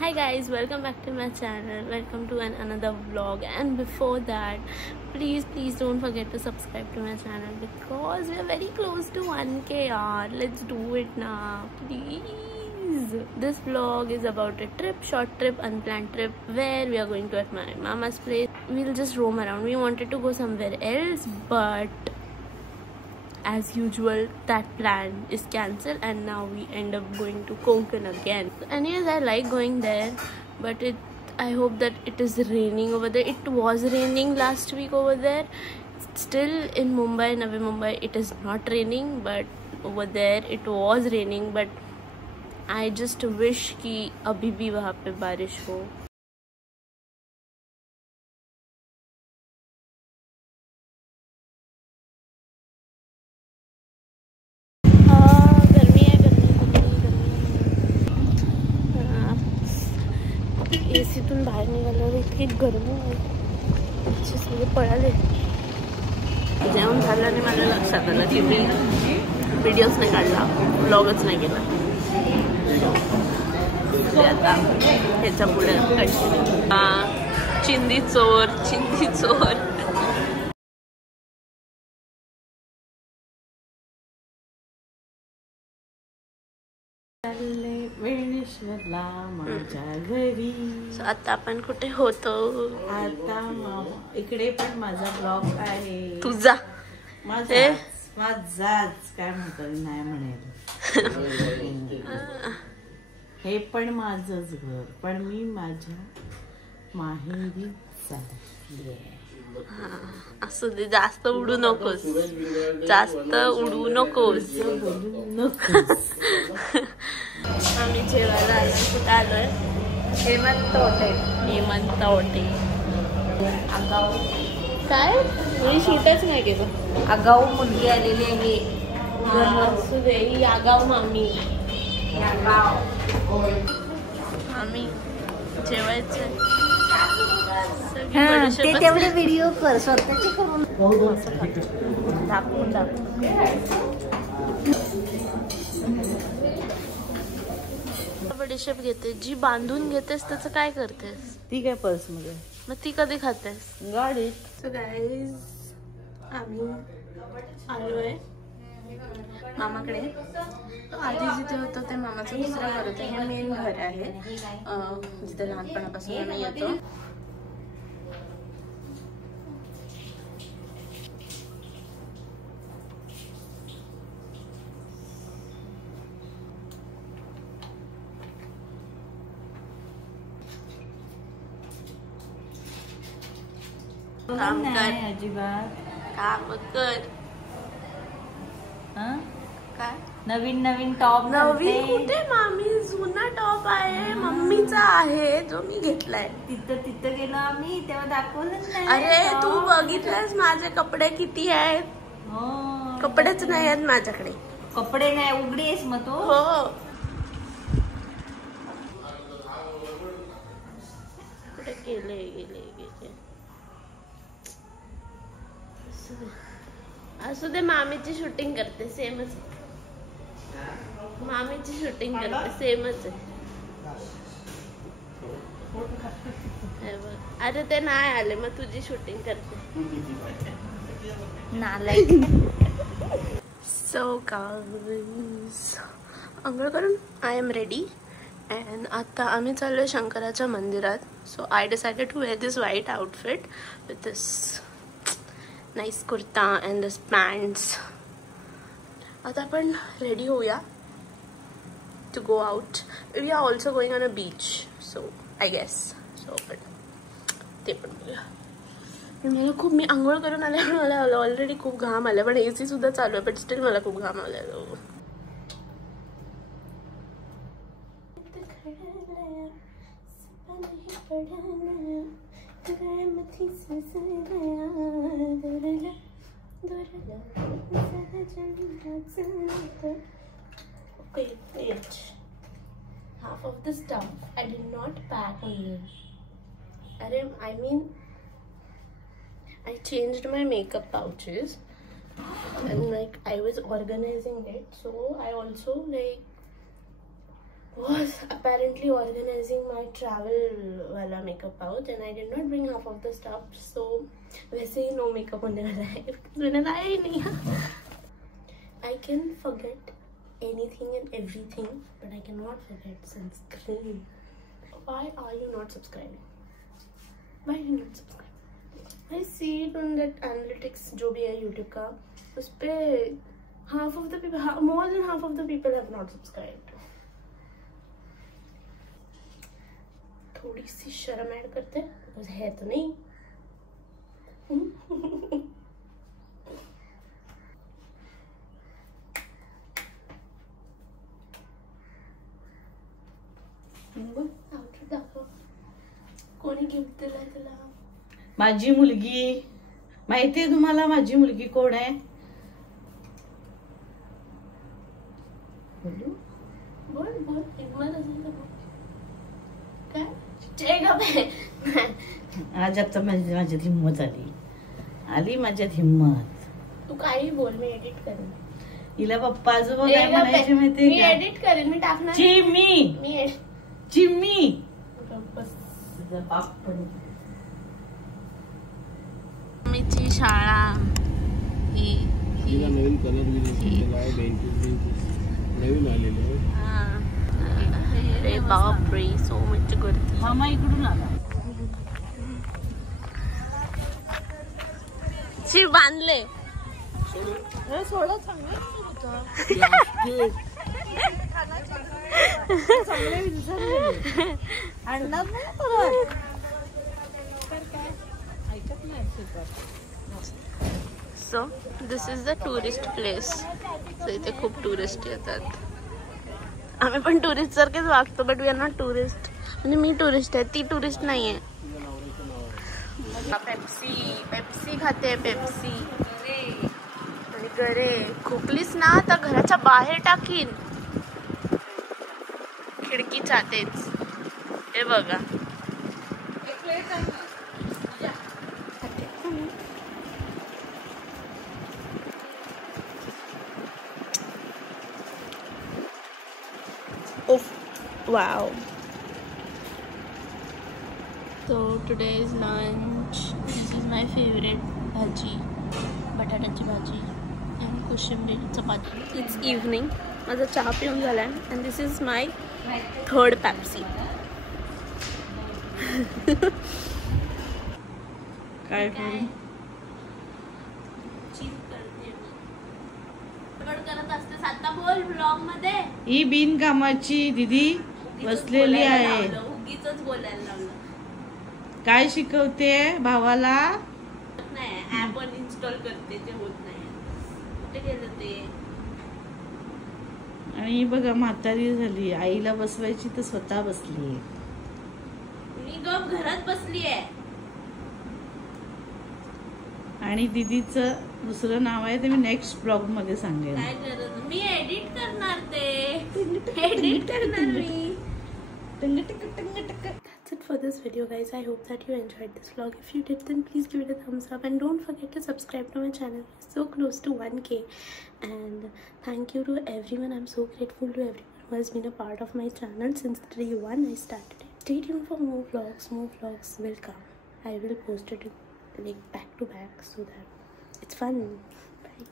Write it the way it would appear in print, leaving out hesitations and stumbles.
Hi guys, welcome back to my channel. Welcome to another vlog. And before that, please don't forget to subscribe to my channel because we are very close to 1k yaar. Let's do it now, please. This vlog is about a trip, short trip, unplanned trip where we are going to at my mama's place. We'll just roam around. We wanted to go somewhere else, but as usual that plan is cancelled and now we end up going to Konkan again. Anyways, I like going there, but I hope that it is raining over there. It was raining last week over there. Still in Mumbai, Navi Mumbai, it is not raining, but over there it was raining. But I just wish कि अभी भी वहाँ पे बारिश हो. एसीतून बाहेर निघाल्यावर इतकी गरमी आहे, सगळे पळाले. जेवण झालं आणि मला लक्षात आलं की मी व्हिडिओच नाही काढला, व्लॉगच नाही केला. आता ह्याच्या पुढे चिंदी चोर वेणेश्वरला माझ्या घरी. आता आपण कुठे होतो? आता इकडे पण माझा ब्लॉग आहे. तुझा माझाच काय म्हणतो नाही म्हणेल. हे पण माझंच घर, पण मी माझ्या माहेरी चालले. असू दे, जास्त उडू नकोस, जास्त उडू नकोस. आम्ही जेवायला आलोय. कुठे आलोय? हेमंत हॉटेल. आगाऊ काय मी शूटच नाही केलं. आगाऊ मुलगी आलेली आहे. असू दे, ही आगाऊ मामी. आम्ही जेवायचं तेवढे व्हिडिओ कर, स्वतःचे करून दाखवून बडीशेप घेते. जी बांधून घेतेस त्याचं काय करतेस? ती काय पर्स मध्ये. मग ती कधी खातेस? गाडीत. सो गाईज, आम्ही आलोय मामाकडे. आधी जिथे होतं ते मामाचं दुसरं घर होतं. हे मेन घर आहे जिथे लहानपणापासून आम्ही येतो. काम कर, अजिबात काम कर. काय नवीन टॉप? नवीन कुठे मामी, जुना टॉप आहे, मम्मीचा आहे जो मी घेतलाय. तिथं गेलो आम्ही तेव्हा दाखवलंच नाही. अरे तू बघितलंस माझे कपडे किती आहेत? कपडेच नाही आहेत माझ्याकडे. कपडे नाही, उघडी आहेस मग तू. हो, कुठे गेले. असू दे, मामीची शूटिंग करते सेमच. मामीची शूटिंग करते सेमच आहे. अरे ते नाही आले, मग तुझी शूटिंग करते. नालायक. सो गाईज, अंघोळ करून आय एम रेडी अँड आता आम्ही चाललोय शंकराच्या मंदिरात. So I decided to wear this white outfit with this nice kurta and this pants. आता आपण रेडी होऊया to go out. We are also going on a beach, so I guess. So पण ते पण बघूया. मला खूप, मी आंघोळ करून आले, मला ऑलरेडी खूप घाम आला, पण एसी सुद्धा चालू आहे, बट स्टील मला खूप घाम आला. Okay, wait. Half of the stuff I did not pack on me. I mean, I changed my makeup pouches and like I was organizing it, so I also like was apparently organizing my travel wala makeup pouch, and I did not bring half of the stuff, so वैसे ही no makeup होने वाला है because मैंने लाया ही नहीं है. I can forget anything and everything, but I cannot forget sunscreen. Why are you not subscribing? Why are you not subscribing? I see it on that analytics जो भी है YouTube का, उस पे half of the people, more than half of the people have not subscribed. थोड़ी C शर्म add करते हैं because है तो नहीं. कोणी गिफ्ट दिलाय तुला? माझी मुलगी. माहितीये तुम्हाला माझी मुलगी कोण आहे? बोलू? बोल बोल. हिम्मत असेल तर बोल. काय चेगा पे. आज आता माझ्यात हिंमत आली माझ्यात हिंमत. तू काही बोल, मी एडिट करेन. हिला पप्पा आजोबा काय म्हणायचे माहितीये मी का? एडिट करेन, मी टाकणार. चिम्मी चिम्मी. मीची शाळा ही नवीन कलर नवीन आलेले. अरे बाप रे, सो मच गर्दी. मामा इकडून आला. शिर बांधले. सोडा चांगलं होतं. आणणार नाही परत. So this is the tourist place. So इथे खूप टुरिस्ट येतात. आम्ही पण टुरिस्ट सारखेच वागतो, but we are not tourist. म्हणजे मी टुरिस्ट आहे, ती टुरिस्ट नाहीये. पेप्सी खाते, पेप्सी. आणि गरे खोकलीस ना तर घराच्या बाहेर टाकीन. खिडकीच्या तेच. हे बघा. Wow. So today's lunch. This is my favorite bhaji, बटाट्याची भाजी and कोशिंबीर चपाती. It's evening. माझा चहा पिऊन झालाय and this is my third Pepsi. काय करू? करत असतेस आता. बोल ब्लॉग मध्ये. ही बिनकामाची दीदी बसलेली आहे. उगीच बोलायला लावलं. काय शिकवते भावाला? नाही, ऍप वन इन्स्टॉल करते, जे होत नाही. कुठे गेलं ते? आणि ही बघा म्हातारी झाली. आईला बसवायची तर स्वतः बसली. मी गप घरात बसली आहे. आणि दीदीचं दुसरं नाव आहे ते मी नेक्स्ट ब्लॉग मध्ये सांगेन. काय गरज, मी एडिट करणार ते. एडिट करणार मी. That's it for this video, guys. I hope that you enjoyed this vlog. If you did, then please give it a thumbs up and don't forget to subscribe to my channel. We're so close to 1K, and thank you to everyone. I'm so grateful to everyone who has been a part of my channel since day one I started it. Stay tuned for more vlogs. More vlogs will come. I will post it like back to back so that it's fun. Bye.